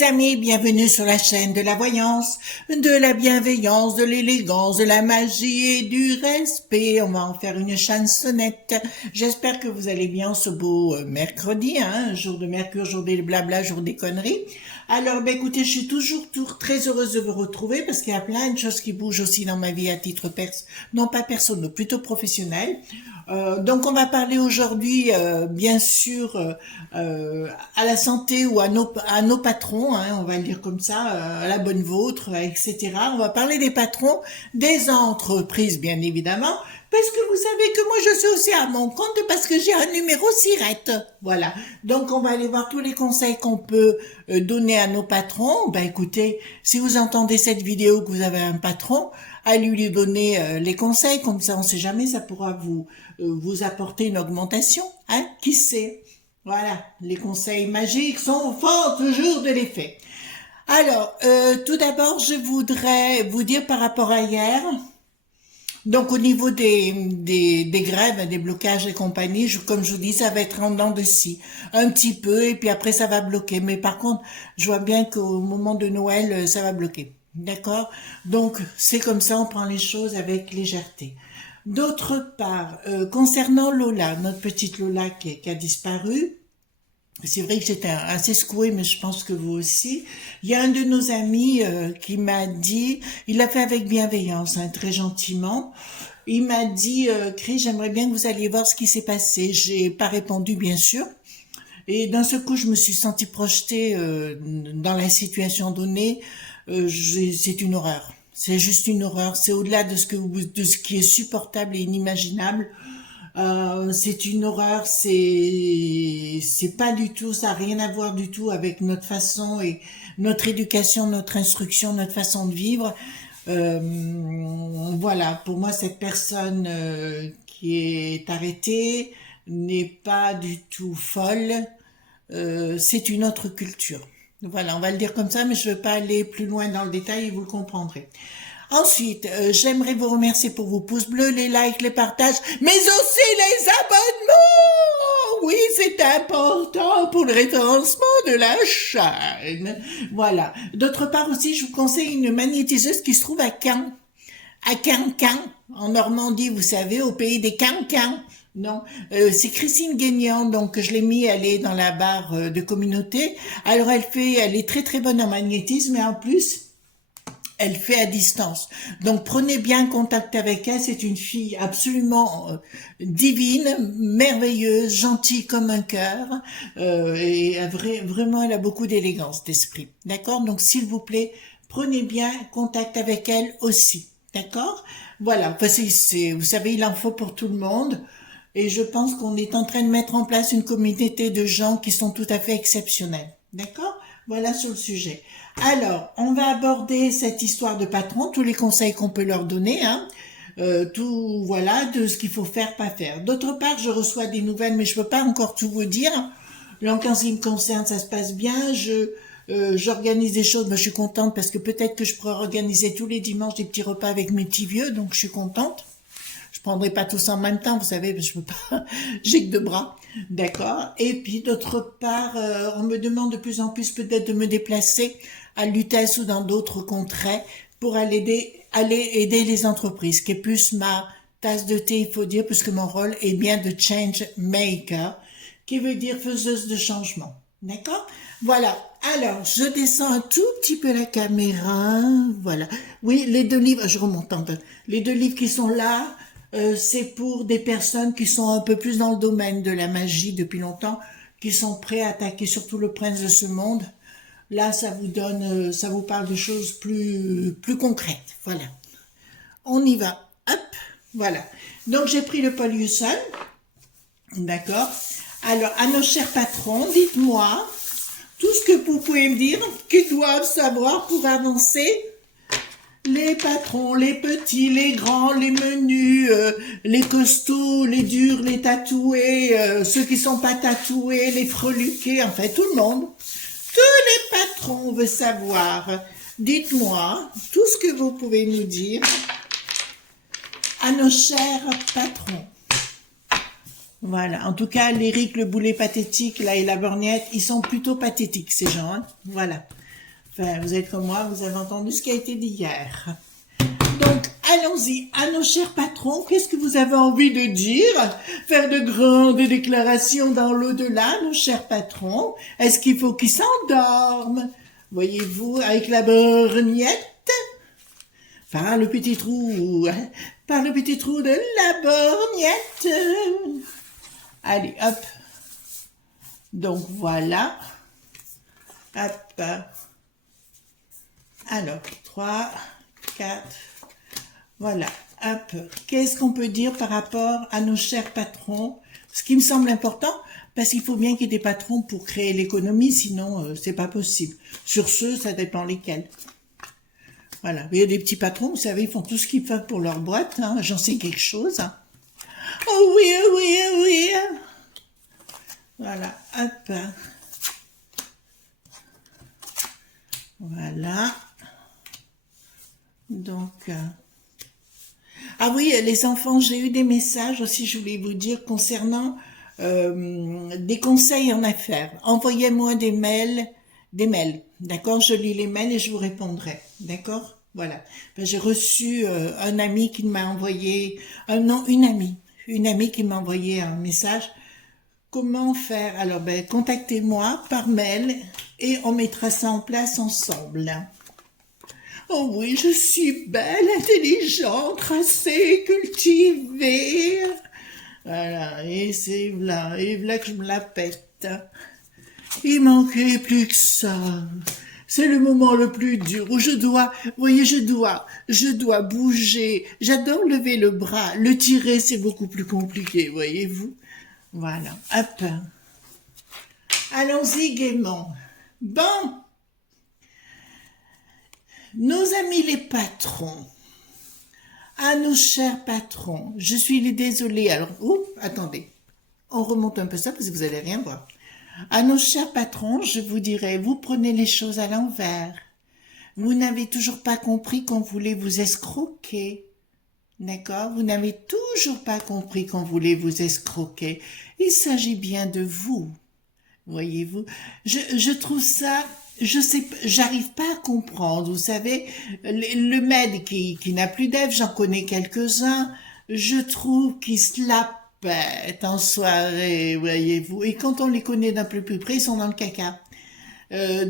mes amis, bienvenue sur la chaîne de la voyance, de la bienveillance, de l'élégance, de la magie et du respect. On va en faire une chansonnette. J'espère que vous allez bien ce beau mercredi, jour de Mercure, jour des blabla, jour des conneries. Alors, écoutez, je suis toujours très heureuse de vous retrouver parce qu'il y a plein de choses qui bougent aussi dans ma vie à titre non pas personnel, plutôt professionnel. Donc on va parler aujourd'hui bien sûr à la santé ou à nos patrons, on va le dire comme ça, à la bonne vôtre, etc. On va parler des patrons, des entreprises bien évidemment, parce que vous savez que moi je suis aussi à mon compte parce que j'ai un numéro SIRET. Voilà. Donc on va aller voir tous les conseils qu'on peut donner à nos patrons. Ben écoutez, si vous entendez cette vidéo que vous avez un patron, allez lui donner les conseils, comme ça on sait jamais, ça pourra vous apporter une augmentation, qui sait. Voilà, les conseils magiques font toujours de l'effet. Alors, tout d'abord, je voudrais vous dire par rapport à hier, donc au niveau des grèves, des blocages et compagnie, comme je vous dis, ça va être en dents de scie, un petit peu, et puis après ça va bloquer. Mais par contre, je vois bien qu'au moment de Noël, ça va bloquer. D'accord? Donc, c'est comme ça, on prend les choses avec légèreté. D'autre part, concernant Lola, notre petite Lola qui a disparu, c'est vrai que j'étais assez secouée, mais je pense que vous aussi. Il y a un de nos amis qui m'a dit, il l'a fait avec bienveillance, très gentiment. Il m'a dit, Chris, j'aimerais bien que vous alliez voir ce qui s'est passé. J'ai pas répondu, bien sûr. Et d'un seul coup, je me suis sentie projetée dans la situation donnée. C'est une horreur. C'est juste une horreur. C'est au-delà de ce qui est supportable et inimaginable. C'est une horreur. C'est pas du tout. Ça n'a rien à voir du tout avec notre façon et notre éducation, notre instruction, notre façon de vivre. Voilà. Pour moi, cette personne qui est arrêtée n'est pas du tout folle. C'est une autre culture. Voilà, on va le dire comme ça, mais je ne veux pas aller plus loin dans le détail et vous le comprendrez. Ensuite, j'aimerais vous remercier pour vos pouces bleus, les likes, les partages, mais aussi les abonnements. Oui, c'est important pour le référencement de la chaîne. Voilà. D'autre part aussi, je vous conseille une magnétiseuse qui se trouve à Caen. À Cancan, en Normandie, vous savez, au pays des Cancans. Non, c'est Christine Guignan, donc je l'ai mis, elle est dans la barre de communauté. Alors elle est très très bonne en magnétisme et en plus, elle fait à distance. Donc prenez bien contact avec elle, c'est une fille absolument divine, merveilleuse, gentille comme un cœur, et vraiment elle a beaucoup d'élégance d'esprit. D'accord? Donc s'il vous plaît, prenez bien contact avec elle aussi. D'accord? Voilà, parce que vous savez, il en faut pour tout le monde. Et je pense qu'on est en train de mettre en place une communauté de gens qui sont tout à fait exceptionnels. D'accord? Voilà sur le sujet. Alors, on va aborder cette histoire de patron, tous les conseils qu'on peut leur donner, tout, voilà, de ce qu'il faut faire, pas faire. D'autre part, je reçois des nouvelles, mais je peux pas encore tout vous dire. En ce qui me concerne, ça se passe bien. J'organise des choses, mais je suis contente parce que peut-être que je pourrais organiser tous les dimanches des petits repas avec mes petits vieux, donc je suis contente. Je prendrai pas tous en même temps, vous savez, parce que je peux pas, j'ai que 2 bras, d'accord. Et puis d'autre part, on me demande de plus en plus peut-être de me déplacer à Lutèce ou dans d'autres contrées pour aller aider les entreprises, qui est plus ma tasse de thé, il faut dire, puisque mon rôle est bien de change maker, qui veut dire faiseuse de changement, d'accord. Voilà. Alors, je descends un tout petit peu la caméra, voilà. Oui, les 2 livres, je remonte un peu. Les 2 livres qui sont là. C'est pour des personnes qui sont un peu plus dans le domaine de la magie depuis longtemps, qui sont prêts à attaquer surtout le prince de ce monde. Là, ça vous parle de choses plus concrètes. Voilà. On y va. Hop. Voilà. Donc, j'ai pris le Paul Hewson. D'accord. Alors, à nos chers patrons, dites-moi tout ce que vous pouvez me dire qu'ils doivent savoir pour avancer. Les patrons, les petits, les grands, les menus, les costauds, les durs, les tatoués, ceux qui sont pas tatoués, les freluqués, enfin tout le monde. Tous les patrons veulent savoir. Dites-moi tout ce que vous pouvez nous dire à nos chers patrons. Voilà, en tout cas, l'Éric, le boulet pathétique, là, et la borgnette, ils sont plutôt pathétiques, ces gens, Voilà. Enfin, vous êtes comme moi, vous avez entendu ce qui a été dit hier. Donc, allons-y, à nos chers patrons, qu'est-ce que vous avez envie de dire? Faire de grandes déclarations dans l'au-delà, nos chers patrons? Est-ce qu'il faut qu'ils s'endorment? Voyez-vous, avec la borgnette? Par le petit trou, par le petit trou de la borgnette. Allez, hop. Donc, voilà. Hop. Alors, 3, 4... Voilà, hop. Qu'est-ce qu'on peut dire par rapport à nos chers patrons? Ce qui me semble important, parce qu'il faut bien qu'il y ait des patrons pour créer l'économie, sinon c'est pas possible. Sur ce, ça dépend lesquels. Voilà, il y a des petits patrons, vous savez, ils font tout ce qu'ils peuvent pour leur boîte, hein. J'en sais quelque chose. Hein. Oh oui, oh oui, oh oui. Voilà, hop. Voilà. Donc... Ah oui, les enfants, j'ai eu des messages aussi, je voulais vous dire, concernant des conseils en affaires. Envoyez-moi des mails, d'accord? Je lis les mails et je vous répondrai, d'accord? Voilà. Ben, j'ai reçu un ami qui m'a envoyé, non, une amie qui m'a envoyé un message. Comment faire? Alors, ben, contactez-moi par mail et on mettra ça en place ensemble. Oh oui, je suis belle, intelligente, tracée, cultivée. Voilà, et c'est là que je me la pète. Il manquait plus que ça. C'est le moment le plus dur où je dois, vous voyez, je dois bouger. J'adore lever le bras. Le tirer, c'est beaucoup plus compliqué, voyez-vous. Voilà, hop. Allons-y gaiement. Bon. Nos amis les patrons, à nos chers patrons, je suis désolée, alors, attendez, on remonte un peu ça parce que vous allez rien voir. À nos chers patrons, je vous dirais, vous prenez les choses à l'envers. Vous n'avez toujours pas compris qu'on voulait vous escroquer. D'accord? Vous n'avez toujours pas compris qu'on voulait vous escroquer. Il s'agit bien de vous. Voyez-vous? Je trouve ça... Je sais, j'arrive pas à comprendre. Vous savez, le med qui n'a plus d'Ève, j'en connais quelques-uns. Je trouve qu'ils se la pètent en soirée, voyez-vous. Et quand on les connaît d'un peu plus près, ils sont dans le caca.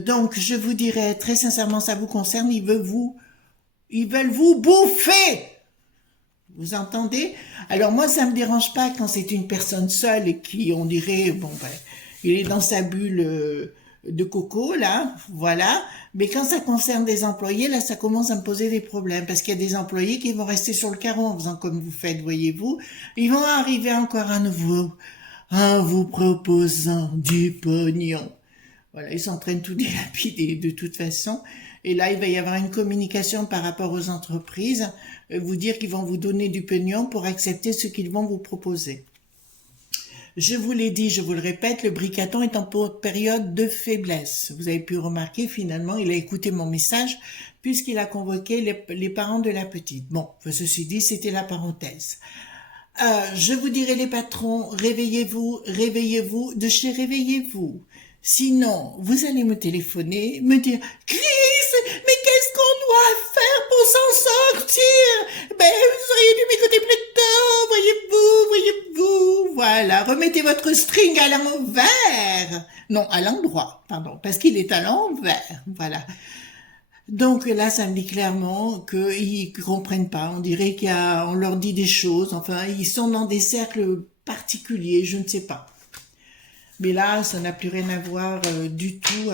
Donc, je vous dirais très sincèrement, ça vous concerne. Ils veulent vous bouffer. Vous entendez? Alors moi, ça me dérange pas quand c'est une personne seule et qui, on dirait, bon ben, il est dans sa bulle. De coco, là, voilà. Mais quand ça concerne des employés, là, ça commence à me poser des problèmes. Parce qu'il y a des employés qui vont rester sur le carreau en faisant comme vous faites, voyez-vous. Ils vont arriver encore à nouveau en vous proposant du pognon. Voilà, ils sont en train de tout dilapider de toute façon. Et là, il va y avoir une communication par rapport aux entreprises, vous dire qu'ils vont vous donner du pognon pour accepter ce qu'ils vont vous proposer. Je vous l'ai dit, je vous le répète, le Bricaton est en période de faiblesse. Vous avez pu remarquer, finalement, il a écouté mon message puisqu'il a convoqué les parents de la petite. Bon, ceci dit, c'était la parenthèse. Je vous dirai les patrons, réveillez-vous, réveillez-vous, de chez réveillez-vous. Sinon, vous allez me téléphoner, me dire « Chris, mais qu'est-ce qu'on doit faire pour s'en sortir? Ben, vous auriez dû m'écouter plus tôt, voyez-vous. Voilà, remettez votre string à l'envers. Non, à l'endroit, pardon, parce qu'il est à l'envers, voilà. » Donc là, ça me dit clairement qu'ils comprennent pas. On dirait qu'on leur dit des choses, enfin, ils sont dans des cercles particuliers, je ne sais pas. Mais là, ça n'a plus rien à voir du tout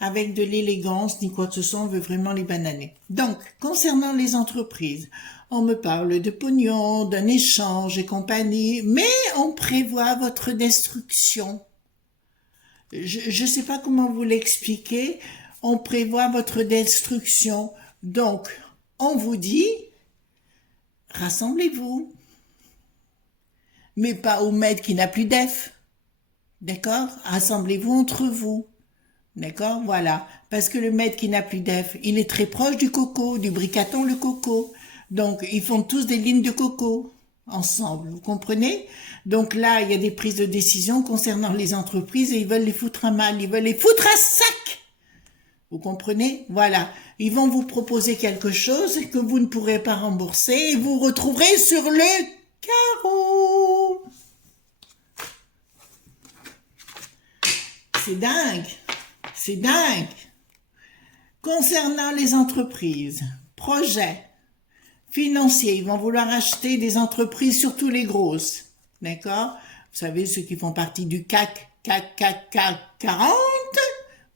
avec de l'élégance ni quoi que ce soit, on veut vraiment les bananer. Donc, concernant les entreprises, on me parle de pognon, d'un échange et compagnie, mais on prévoit votre destruction. Je ne sais pas comment vous l'expliquer, on prévoit votre destruction. Donc, on vous dit, rassemblez-vous, mais pas au maître qui n'a plus d'F. D'accord? Rassemblez-vous entre vous. D'accord? Voilà. Parce que le maître qui n'a plus d'F, il est très proche du coco, du Bricaton le coco. Donc, ils font tous des lignes de coco ensemble. Vous comprenez? Donc là, il y a des prises de décision concernant les entreprises et ils veulent les foutre à mal. Ils veulent les foutre à sac! Vous comprenez? Voilà. Ils vont vous proposer quelque chose que vous ne pourrez pas rembourser et vous retrouverez sur le carreau. C'est dingue. C'est dingue. Concernant les entreprises, projets financiers, ils vont vouloir acheter des entreprises, surtout les grosses. D'accord? Vous savez, ceux qui font partie du CAC 40.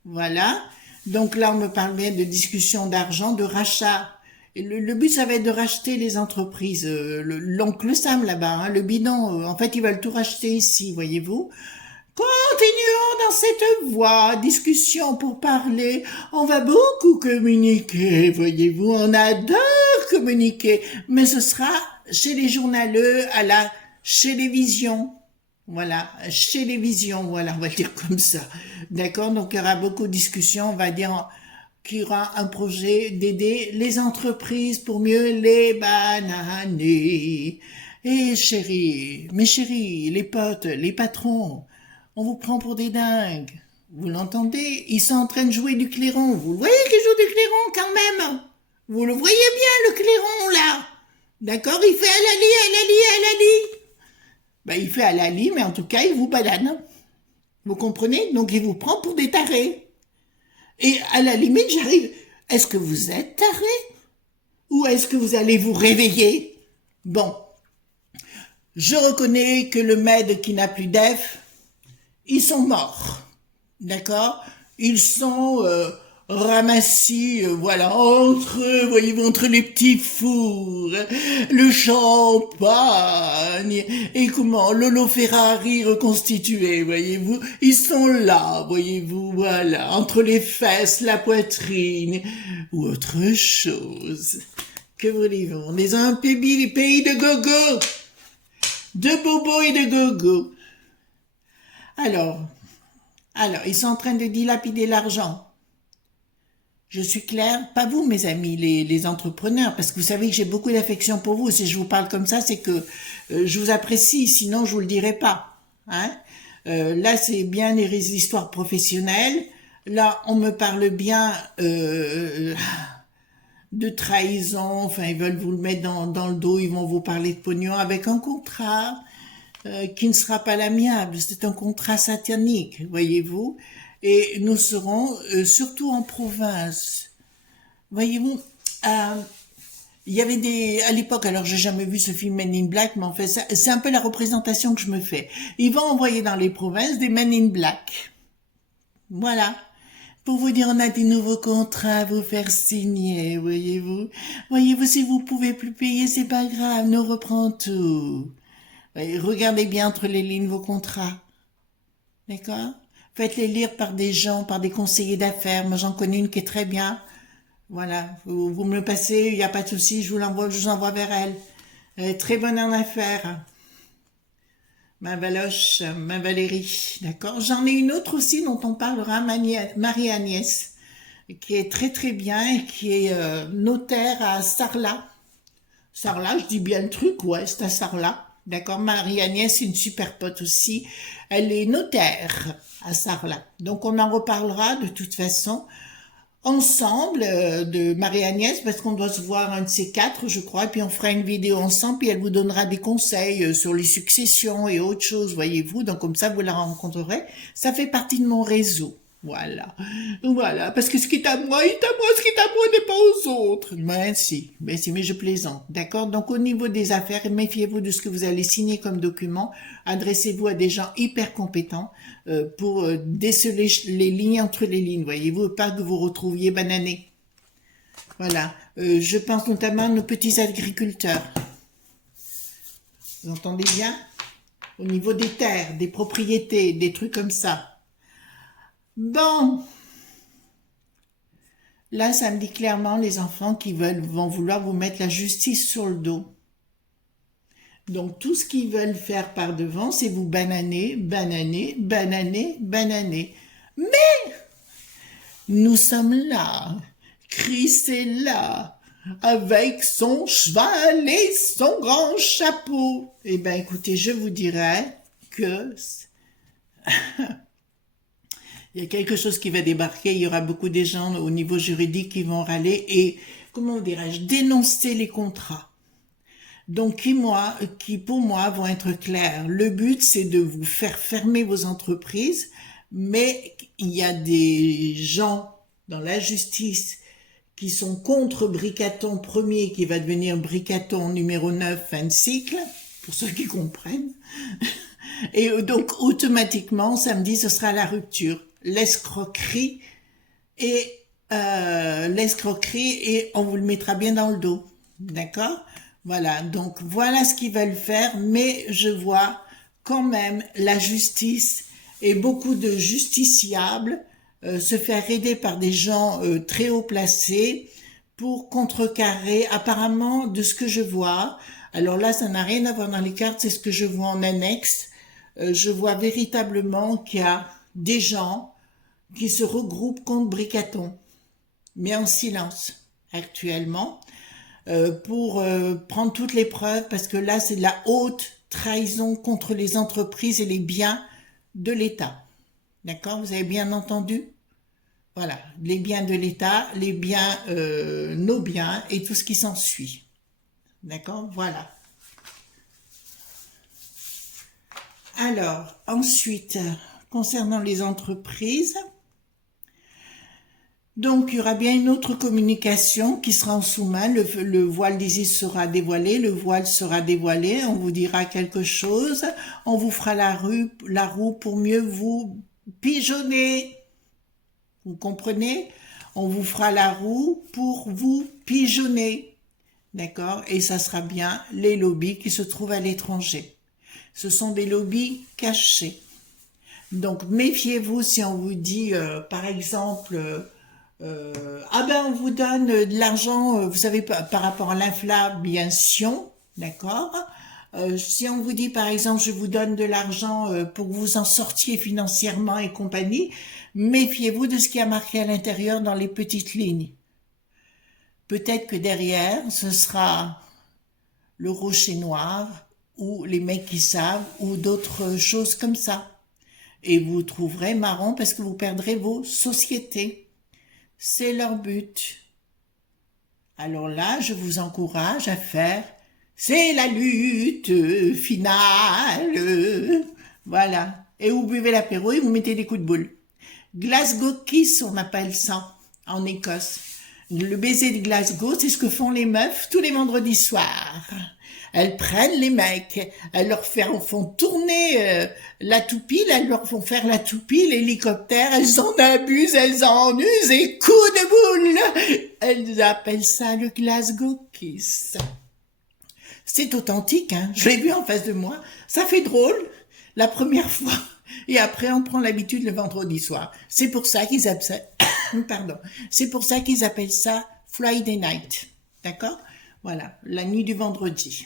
Voilà. Donc là, on me parle bien de discussion d'argent, de rachat. Et le but, ça va être de racheter les entreprises. L'oncle Sam là-bas, hein, le bidon. En fait, ils veulent tout racheter ici, voyez-vous. Continuons dans cette voie, discussion pour parler. On va beaucoup communiquer, voyez-vous. On adore communiquer. Mais ce sera chez les journaleux, chez les visions. Voilà, chez les visions, voilà, on va dire comme ça. D'accord? Donc, il y aura beaucoup de discussions. On va dire qu'il y aura un projet d'aider les entreprises pour mieux les bananer. Et chérie, mes chéris, les potes, les patrons, on vous prend pour des dingues. Vous l'entendez? Ils sont en train de jouer du clairon. Vous le voyez qu'ils jouent du clairon quand même? Vous le voyez bien, le clairon, là? D'accord? Il fait Alali. Ben, il fait Alali, mais en tout cas, il vous banane. Vous comprenez? Donc, il vous prend pour des tarés. Et à la limite, j'arrive. Est-ce que vous êtes tarés? Ou est-ce que vous allez vous réveiller? Bon. Je reconnais que le MED qui n'a plus d'EF, ils sont morts. D'accord? Ils sont ramassis, voilà, voyez-vous, entre les petits fours, le champagne, et comment, Lolo Ferrari reconstitué, voyez-vous, ils sont là, voyez-vous, voilà, entre les fesses, la poitrine, ou autre chose. Que voulez-vous? On est un pays de gogo, de bobo et de gogo. Alors, ils sont en train de dilapider l'argent. Je suis claire, pas vous mes amis, les entrepreneurs, parce que vous savez que j'ai beaucoup d'affection pour vous. Si je vous parle comme ça, c'est que je vous apprécie, sinon je vous le dirai pas. Hein? Là, c'est bien les histoires professionnelles. Là, on me parle bien de trahison. Enfin, ils veulent vous le mettre dans le dos, ils vont vous parler de pognon avec un contrat qui ne sera pas l'amiable. C'est un contrat satanique, voyez-vous. Et nous serons surtout en province. Voyez-vous, il y avait à l'époque, alors j'ai jamais vu ce film Men in Black, mais en fait, c'est un peu la représentation que je me fais. Ils vont envoyer dans les provinces des Men in Black. Voilà. Pour vous dire, on a des nouveaux contrats à vous faire signer, voyez-vous. Voyez-vous, si vous pouvez plus payer, c'est pas grave, nous reprend tout. Regardez bien entre les lignes vos contrats. D'accord? Faites-les lire par des gens, par des conseillers d'affaires. Moi, j'en connais une qui est très bien. Voilà. Vous me le passez, il n'y a pas de souci, je vous envoie vers elle. Elle est très bonne en affaires. Ma Valoche, ma Valérie. D'accord? J'en ai une autre aussi dont on parlera, Marie-Agnès, qui est très très bien et qui est notaire à Sarlat. Sarlat, je dis bien le truc, ouais, c'est à Sarlat. D'accord, Marie-Agnès, c'est une super pote aussi. Elle est notaire à Sarlat. Donc, on en reparlera de toute façon ensemble de Marie-Agnès parce qu'on doit se voir un de ces quatre, je crois. Et puis, on fera une vidéo ensemble puis elle vous donnera des conseils sur les successions et autres choses, voyez-vous. Donc, comme ça, vous la rencontrerez. Ça fait partie de mon réseau. Voilà. Voilà. Parce que ce qui est à moi est à moi, ce qui est à moi n'est pas aux autres. Mais je plaisante. D'accord? Donc, au niveau des affaires, méfiez-vous de ce que vous allez signer comme document. Adressez-vous à des gens hyper compétents pour déceler les lignes entre les lignes. Voyez-vous, pas que vous retrouviez banané. Voilà. Je pense notamment à nos petits agriculteurs. Vous entendez bien? Au niveau des terres, des propriétés, des trucs comme ça. Bon, là, ça me dit clairement les enfants qui vont vouloir vous mettre la justice sur le dos. Donc, tout ce qu'ils veulent faire par devant, c'est vous bananer. Mais, nous sommes là. Christ est là, avec son cheval et son grand chapeau. Eh ben, écoutez, je vous dirais que... Il y a quelque chose qui va débarquer, il y aura beaucoup de gens au niveau juridique qui vont râler et, comment dirais-je, dénoncer les contrats. Donc, qui pour moi vont être clairs. Le but, c'est de vous faire fermer vos entreprises, mais il y a des gens dans la justice qui sont contre Bricaton premier, qui va devenir Bricaton numéro 9, fin de cycle, pour ceux qui comprennent. Et donc, automatiquement, samedi, ce sera la rupture. L'escroquerie et on vous le mettra bien dans le dos. D'accord? Voilà. Donc, voilà ce qu'ils veulent faire, mais je vois quand même la justice et beaucoup de justiciables se faire aider par des gens très haut placés pour contrecarrer, apparemment, de ce que je vois. Alors là, ça n'a rien à voir dans les cartes, c'est ce que je vois en annexe. Je vois véritablement qu'il y a des gens qui se regroupent contre Bricaton, mais en silence actuellement, pour prendre toutes les preuves, parce que là, c'est de la haute trahison contre les entreprises et les biens de l'État. D'accord? Vous avez bien entendu? Voilà, les biens de l'État, les biens, nos biens et tout ce qui s'ensuit. D'accord? Voilà. Alors, ensuite, concernant les entreprises, donc il y aura bien une autre communication qui sera en sous-main. Le voile d'Isis sera dévoilé, le voile sera dévoilé, on vous dira quelque chose, on vous fera la roue pour mieux vous pigeonner. Vous comprenez? On vous fera la roue pour vous pigeonner. D'accord? Et ça sera bien les lobbies qui se trouvent à l'étranger. Ce sont des lobbies cachés. Donc, méfiez-vous si on vous dit, par exemple, ah ben on vous donne de l'argent, vous savez, par rapport à l'inflation, d'accord? Si on vous dit, par exemple, je vous donne de l'argent pour que vous en sortiez financièrement et compagnie, méfiez-vous de ce qui a marqué à l'intérieur dans les petites lignes. Peut-être que derrière, ce sera le rocher noir, ou les mecs qui savent, ou d'autres choses comme ça. Et vous trouverez marrant parce que vous perdrez vos sociétés. C'est leur but. Alors là, je vous encourage à faire, c'est la lutte finale. Voilà. Et vous buvez l'apéro et vous mettez des coups de boule. Glasgow Kiss, on appelle ça, en Écosse. Le baiser de Glasgow, c'est ce que font les meufs tous les vendredis soirs. Elles prennent les mecs, elles leur font tourner la toupie, elles leur font faire la toupie, l'hélicoptère, elles en abusent, elles en usent et coup de boule. Elles appellent ça le Glasgow Kiss. C'est authentique, hein. Je l'ai vu en face de moi. Ça fait drôle la première fois. Et après, on prend l'habitude le vendredi soir. C'est pour ça qu'ils appellent C'est pour ça qu'ils appellent ça Friday night. D'accord? Voilà. La nuit du vendredi.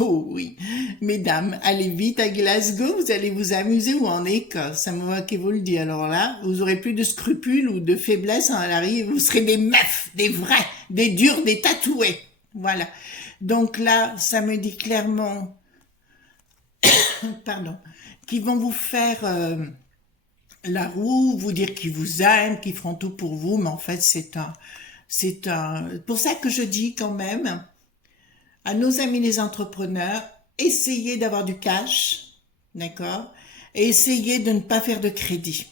Oh oui. Mesdames, allez vite à Glasgow. Vous allez vous amuser ou en Écosse. Ça me va qui vous le dit. Alors là, vous aurez plus de scrupules ou de faiblesses à l'arrivée. Vous serez des meufs, des vrais, des durs, des tatoués. Voilà. Donc là, ça me dit clairement, qu'ils vont vous faire la roue, vous dire qu'ils vous aiment, qu'ils feront tout pour vous, mais en fait, pour ça que je dis quand même à nos amis les entrepreneurs, essayez d'avoir du cash, d'accord, et essayez de ne pas faire de crédit.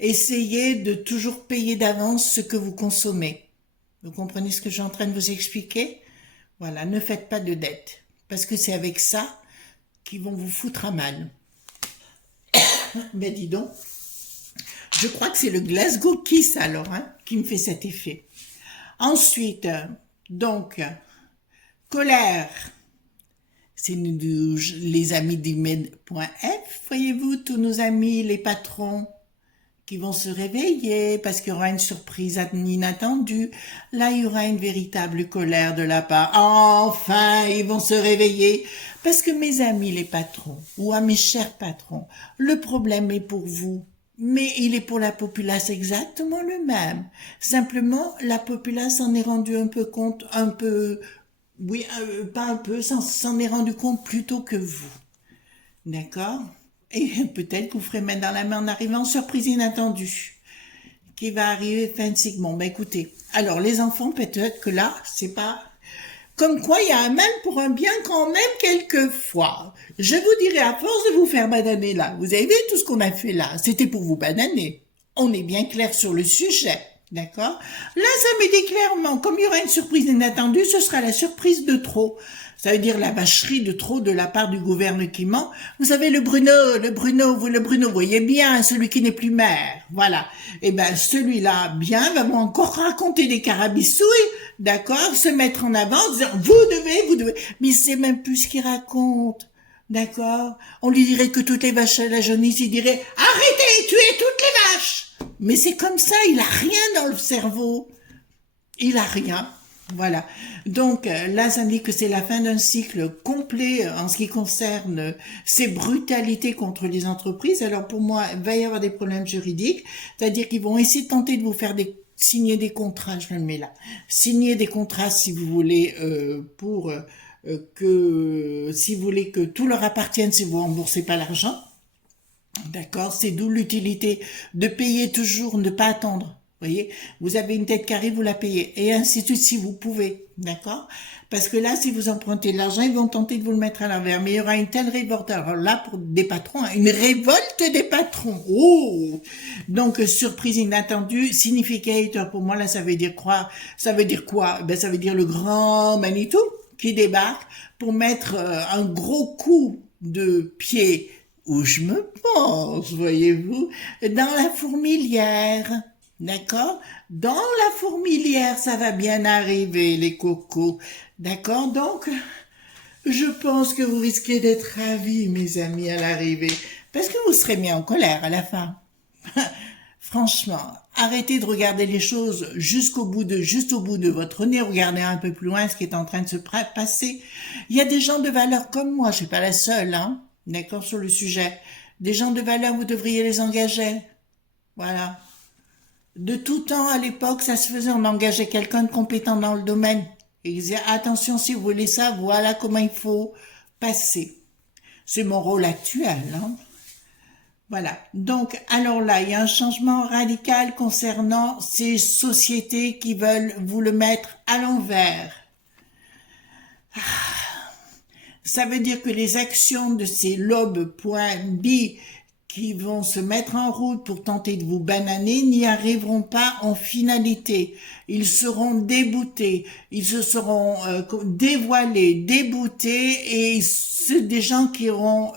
Essayez de toujours payer d'avance ce que vous consommez. Vous comprenez ce que je suis en train de vous expliquer? Voilà, ne faites pas de dettes, parce que c'est avec ça qu'ils vont vous foutre à mal. Mais dis donc, je crois que c'est le Glasgow Kiss alors, hein, qui me fait cet effet. Ensuite, donc, colère, c'est les amis d'Imed.f, voyez-vous, tous nos amis, les patrons, qui vont se réveiller parce qu'il y aura une surprise inattendue. Là, il y aura une véritable colère de la part. Enfin, ils vont se réveiller. Parce que mes amis les patrons, ou à mes chers patrons, le problème est pour vous. Mais il est pour la populace exactement le même. Simplement, la populace s'en est rendue un peu compte, pas un peu, s'en est rendu compte plus tôt que vous. D'accord? Et peut-être que vous ferez main dans la main en arrivant, surprise inattendue, qui va arriver fin de cycle. Bon, ben écoutez, alors les enfants, peut-être que là, c'est pas... Comme quoi, il y a un mal pour un bien quand même quelquefois. Je vous dirais, à force de vous faire bananer là, vous avez vu tout ce qu'on a fait là, c'était pour vous bananer. On est bien clair sur le sujet, d'accord? Là, ça me dit clairement, comme il y aura une surprise inattendue, ce sera la surprise de trop. Ça veut dire la vacherie de trop de la part du gouvernement. Vous savez, le Bruno, vous voyez bien, celui qui n'est plus maire. Voilà. Eh ben, celui-là, bien, va vous encore raconter des carabistouilles, d'accord, se mettre en avant, en disant, vous devez. Mais c'est même plus ce qu'il raconte. D'accord? On lui dirait que toutes les vaches à la jaunisse, il dirait, arrêtez, tuez toutes les vaches! Mais c'est comme ça, il a rien dans le cerveau. Il a rien. Voilà. Donc là, ça indique que c'est la fin d'un cycle complet en ce qui concerne ces brutalités contre les entreprises. Alors pour moi, il va y avoir des problèmes juridiques, c'est-à-dire qu'ils vont essayer de tenter de vous faire signer des contrats, je le mets là, signer des contrats si vous voulez pour si vous voulez que tout leur appartienne si vous remboursez pas l'argent. D'accord, c'est d'où l'utilité de payer toujours, ne pas attendre. Voyez, vous avez une dette qui arrive, vous la payez, et ainsi de suite si vous pouvez, d'accord? Parce que là, si vous empruntez de l'argent, ils vont tenter de vous le mettre à l'envers, mais il y aura une telle révolte. Alors là, pour des patrons, hein, une révolte des patrons. Oh! Donc, surprise inattendue, significateur pour moi, là, ça veut dire quoi? Ça veut dire quoi? Ben, ça veut dire le grand Manitou qui débarque pour mettre un gros coup de pied où je me pense, voyez-vous, dans la fourmilière. D'accord? Dans la fourmilière, ça va bien arriver, les cocos. D'accord? Donc, je pense que vous risquez d'être ravis, mes amis, à l'arrivée. Parce que vous serez mis en colère à la fin. Franchement, arrêtez de regarder les choses juste au bout de votre nez. Regardez un peu plus loin ce qui est en train de se passer. Il y a des gens de valeur comme moi, je suis pas la seule, hein. D'accord, sur le sujet. Des gens de valeur, vous devriez les engager. Voilà. De tout temps, à l'époque, ça se faisait, on engageait quelqu'un de compétent dans le domaine. Et il disait, attention, si vous voulez ça, voilà comment il faut passer. C'est mon rôle actuel, hein. Voilà. Donc, alors là, il y a un changement radical concernant ces sociétés qui veulent vous le mettre à l'envers. Ça veut dire que les actions de ces lobes.b qui vont se mettre en route pour tenter de vous bananer n'y arriveront pas en finalité. Ils seront déboutés, ils se seront dévoilés, déboutés, et c'est des gens qui auront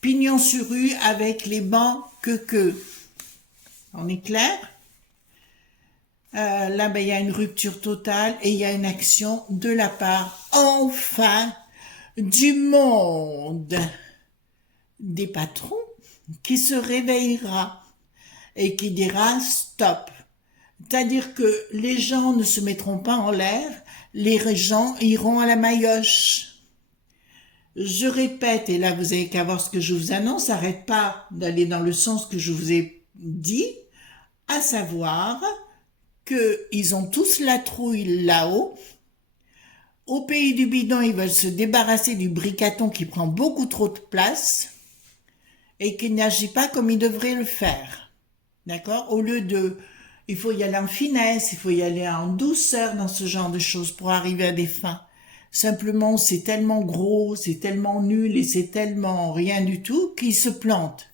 pignon sur rue avec les bancs que. On est clair? Là, ben, il y a une rupture totale et il y a une action de la part, enfin, du monde des patrons qui se réveillera et qui dira stop. C'est-à-dire que les gens ne se mettront pas en l'air, les gens iront à la maillotche. Je répète, et là vous avez qu'à voir ce que je vous annonce, arrête pas d'aller dans le sens que je vous ai dit, à savoir qu'ils ont tous la trouille là-haut. Au pays du bidon, ils veulent se débarrasser du bricaton qui prend beaucoup trop de place et qui n'agit pas comme il devrait le faire. D'accord? Au lieu de... Il faut y aller en finesse, il faut y aller en douceur dans ce genre de choses pour arriver à des fins. Simplement, c'est tellement gros, c'est tellement nul et c'est tellement rien du tout qu'ils se plantent.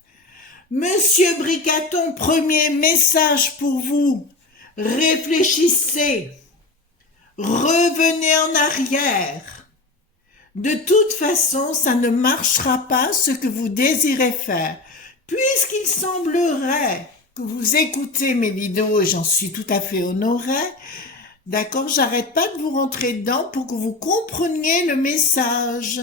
Monsieur Bricaton, premier message pour vous. Réfléchissez. Revenez en arrière. De toute façon, ça ne marchera pas ce que vous désirez faire. Puisqu'il semblerait que vous écoutez mes vidéos, et j'en suis tout à fait honorée, d'accord, j'arrête pas de vous rentrer dedans pour que vous compreniez le message.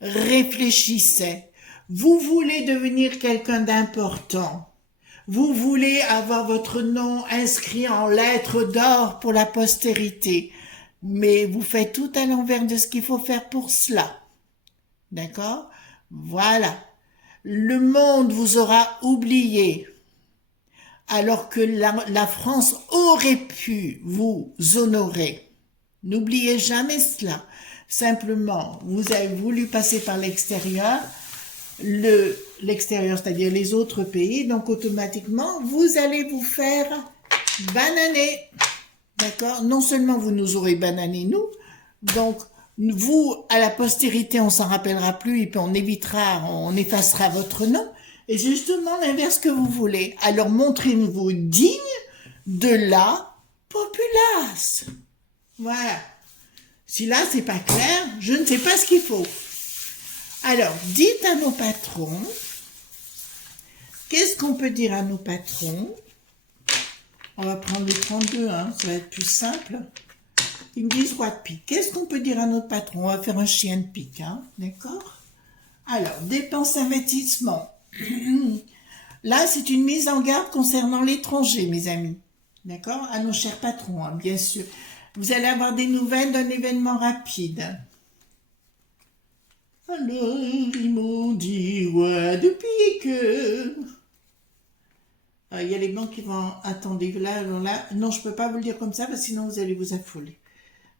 Réfléchissez. Vous voulez devenir quelqu'un d'important. Vous voulez avoir votre nom inscrit en lettres d'or pour la postérité. Mais vous faites tout à l'envers de ce qu'il faut faire pour cela. D'accord? Voilà. Le monde vous aura oublié. Alors que la France aurait pu vous honorer. N'oubliez jamais cela. Simplement, vous avez voulu passer par l'extérieur l'extérieur, c'est-à-dire les autres pays, donc automatiquement, vous allez vous faire bananer. D'accord? Non seulement vous nous aurez banané, nous, donc vous, à la postérité, on s'en rappellera plus et puis on évitera, on effacera votre nom. Et c'est justement l'inverse que vous voulez. Alors montrez-vous digne de la populace. Voilà. Si là, c'est pas clair, je ne sais pas ce qu'il faut. Alors, dites à nos patrons, qu'est-ce qu'on peut dire à nos patrons? On va prendre le 32, hein, ça va être plus simple. Ils me disent roi de pique. Qu'est-ce qu'on peut dire à notre patron? On va faire un chien de pique, hein, d'accord? Alors, dépenses investissement. Là, c'est une mise en garde concernant l'étranger, mes amis. D'accord? À nos chers patrons, hein, bien sûr. Vous allez avoir des nouvelles d'un événement rapide. Alors, ils m'ont dit roi de pique. Il y a les banques qui vont attendre là, alors là. Non, je peux pas vous le dire comme ça, parce que sinon vous allez vous affoler.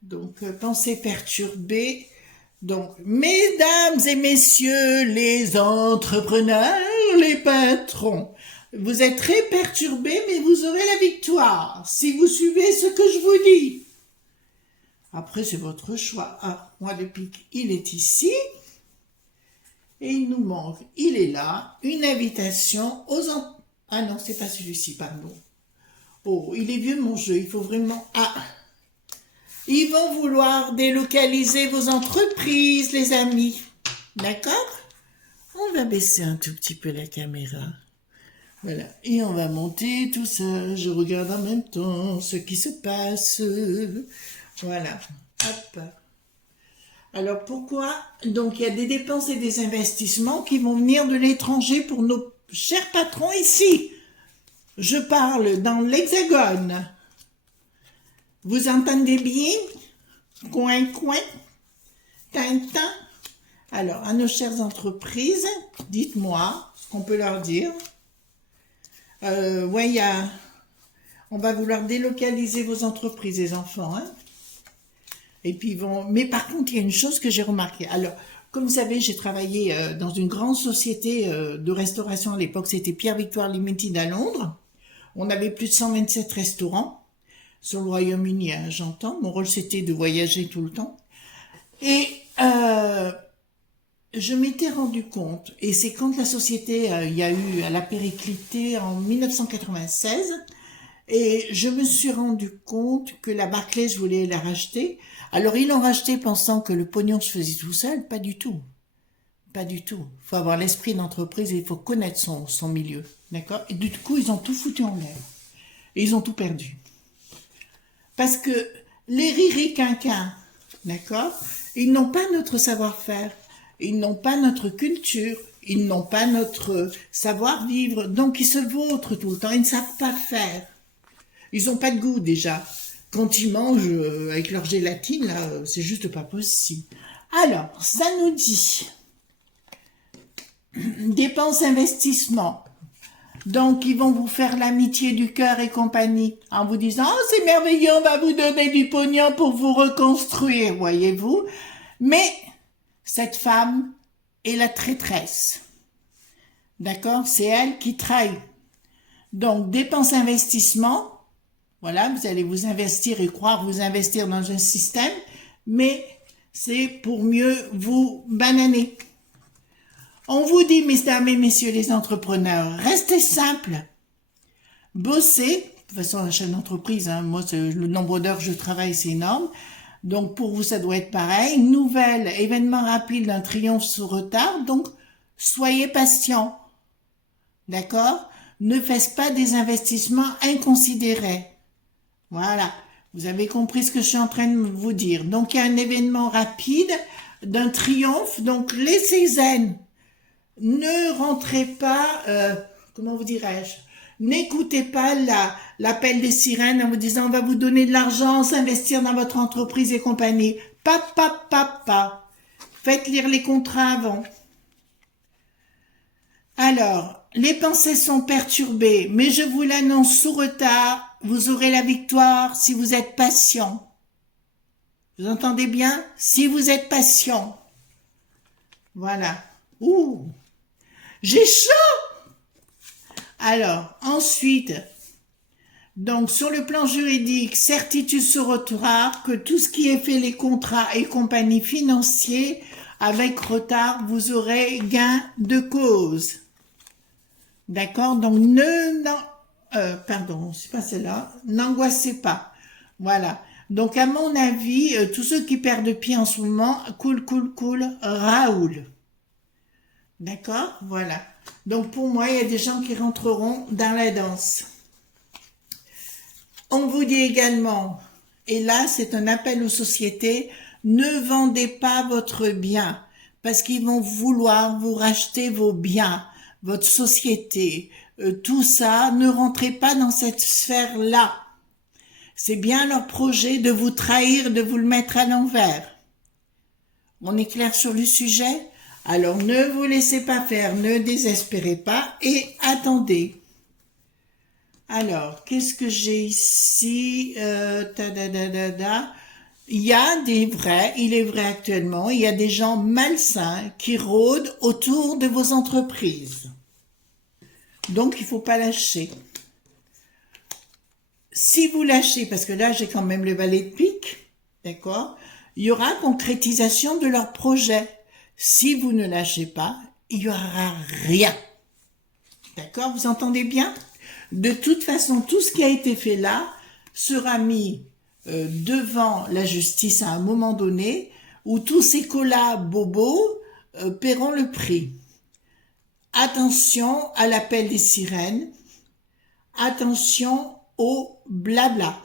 Donc, pensée perturbée. Donc, mesdames et messieurs, les entrepreneurs, les patrons, vous êtes très perturbés, mais vous aurez la victoire si vous suivez ce que je vous dis. Après, c'est votre choix. Ah, roi de pique, il est ici. Et il nous manque, il est là, une invitation aux entrepreneurs. Ah non, c'est pas celui-ci, pardon. Oh, il est vieux mon jeu, il faut vraiment... Ah, ils vont vouloir délocaliser vos entreprises, les amis. D'accord? On va baisser un tout petit peu la caméra. Voilà, et on va monter tout ça. Je regarde en même temps ce qui se passe. Voilà, hop. Alors pourquoi? Donc il y a des dépenses et des investissements qui vont venir de l'étranger pour nos chers patrons ici. Je parle dans l'Hexagone. Vous entendez bien? Coin, coin, tintin. Alors, à nos chères entreprises, dites-moi ce qu'on peut leur dire. Ouais, on va vouloir délocaliser vos entreprises, les enfants, hein. Et puis, mais par contre, il y a une chose que j'ai remarquée. Alors, comme vous savez, j'ai travaillé dans une grande société de restauration à l'époque. C'était Pierre Victoire Limited à Londres. On avait plus de 127 restaurants sur le Royaume-Uni, hein, j'entends. Mon rôle, c'était de voyager tout le temps. Et je m'étais rendu compte, et c'est quand la société, il y a eu la périclité en 1996, et je me suis rendu compte que la Barclays voulait la racheter. Alors ils l'ont racheté pensant que le pognon se faisait tout seul, pas du tout. Pas du tout. Il faut avoir l'esprit d'entreprise et il faut connaître son milieu. D'accord? Et du coup, ils ont tout foutu en l'air. Et ils ont tout perdu. Parce que les riri-quinquins, d'accord? Ils n'ont pas notre savoir-faire. Ils n'ont pas notre culture. Ils n'ont pas notre savoir-vivre. Donc, ils se vautrent tout le temps. Ils ne savent pas faire. Ils n'ont pas de goût, déjà. Quand ils mangent avec leur gélatine, là, c'est juste pas possible. Alors, ça nous dit dépenses, investissements. Donc, ils vont vous faire l'amitié du cœur et compagnie, en vous disant « Oh, c'est merveilleux, on va vous donner du pognon pour vous reconstruire, voyez-vous. » Mais, cette femme est la traîtresse. D'accord? C'est elle qui trahit. Donc, dépenses, investissements. Voilà, vous allez vous investir et croire vous investir dans un système, mais c'est pour mieux vous bananer. On vous dit, mesdames et messieurs les entrepreneurs, restez simples, bossez. De toute façon, un chef d'entreprise, hein, moi, le nombre d'heures que je travaille, c'est énorme. Donc, pour vous, ça doit être pareil. Nouvelle, événement rapide d'un triomphe sous retard. Donc, soyez patients. D'accord? Ne faites pas des investissements inconsidérés. Voilà. Vous avez compris ce que je suis en train de vous dire. Donc, il y a un événement rapide d'un triomphe. Donc, laissez zen. Ne rentrez pas, comment vous dirais-je, n'écoutez pas l'appel des sirènes en vous disant on va vous donner de l'argent, s'investir dans votre entreprise et compagnie. Pas. Faites lire les contrats avant. Alors, les pensées sont perturbées, mais je vous l'annonce sous retard, vous aurez la victoire si vous êtes patient. Vous entendez bien? Si vous êtes patient. Voilà. Ouh. J'ai chaud! Alors, ensuite, donc sur le plan juridique, certitude sur retard, que tout ce qui est fait, les contrats et compagnie financiers, avec retard, vous aurez gain de cause. D'accord? Donc, pardon, c'est pas celle-là. N'angoissez pas. Voilà. Donc, à mon avis, tous ceux qui perdent pied en ce moment, cool, Raoul. D'accord? Voilà. Donc, pour moi, il y a des gens qui rentreront dans la danse. On vous dit également, et là, c'est un appel aux sociétés, ne vendez pas votre bien, parce qu'ils vont vouloir vous racheter vos biens, votre société, tout ça. Ne rentrez pas dans cette sphère-là. C'est bien leur projet de vous trahir, de vous le mettre à l'envers. On est clair sur le sujet? Alors ne vous laissez pas faire, ne désespérez pas et attendez. Alors, qu'est-ce que j'ai ici? Il y a des vrais, il est vrai actuellement, il y a des gens malsains qui rôdent autour de vos entreprises. Donc, il ne faut pas lâcher. Si vous lâchez, parce que là, j'ai quand même le valet de pique, d'accord? Il y aura concrétisation de leur projet. Si vous ne lâchez pas, il n'y aura rien. D'accord? Vous entendez bien? De toute façon, tout ce qui a été fait là sera mis devant la justice à un moment donné, où tous ces colas bobos paieront le prix. Attention à l'appel des sirènes. Attention au blabla.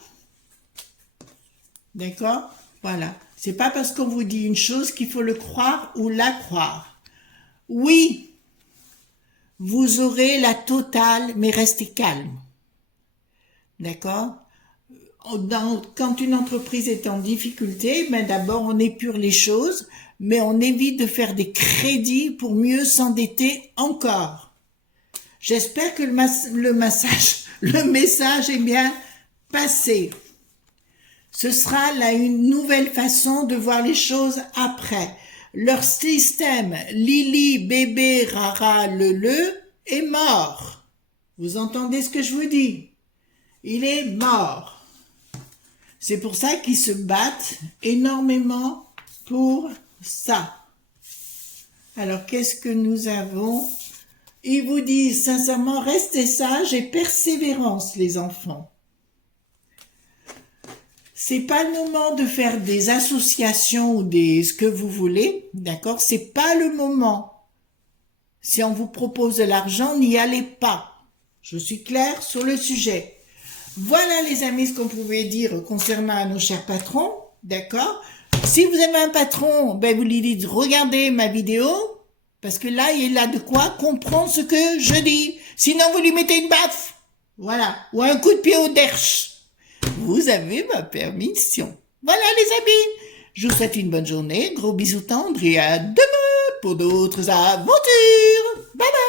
D'accord? Voilà. C'est pas parce qu'on vous dit une chose qu'il faut le croire ou la croire. Oui, vous aurez la totale, mais restez calme. D'accord? Quand une entreprise est en difficulté, ben d'abord on épure les choses, mais on évite de faire des crédits pour mieux s'endetter encore. J'espère que le message est bien passé. Ce sera là une nouvelle façon de voir les choses après. Leur système Lili, bébé, rara, le est mort. Vous entendez ce que je vous dis? Il est mort. C'est pour ça qu'ils se battent énormément pour ça. Alors, qu'est-ce que nous avons? Ils vous disent sincèrement, restez sages et persévérance, les enfants. C'est pas le moment de faire des associations ou ce que vous voulez, d'accord? C'est pas le moment. Si on vous propose de l'argent, n'y allez pas. Je suis claire sur le sujet. Voilà les amis ce qu'on pouvait dire concernant nos chers patrons, d'accord? Si vous avez un patron, ben vous lui dites regardez ma vidéo, parce que là il a de quoi comprendre ce que je dis. Sinon vous lui mettez une baffe, voilà, ou un coup de pied au derche. Vous avez ma permission. Voilà les amis, je vous souhaite une bonne journée, gros bisous tendres et à demain pour d'autres aventures. Bye bye.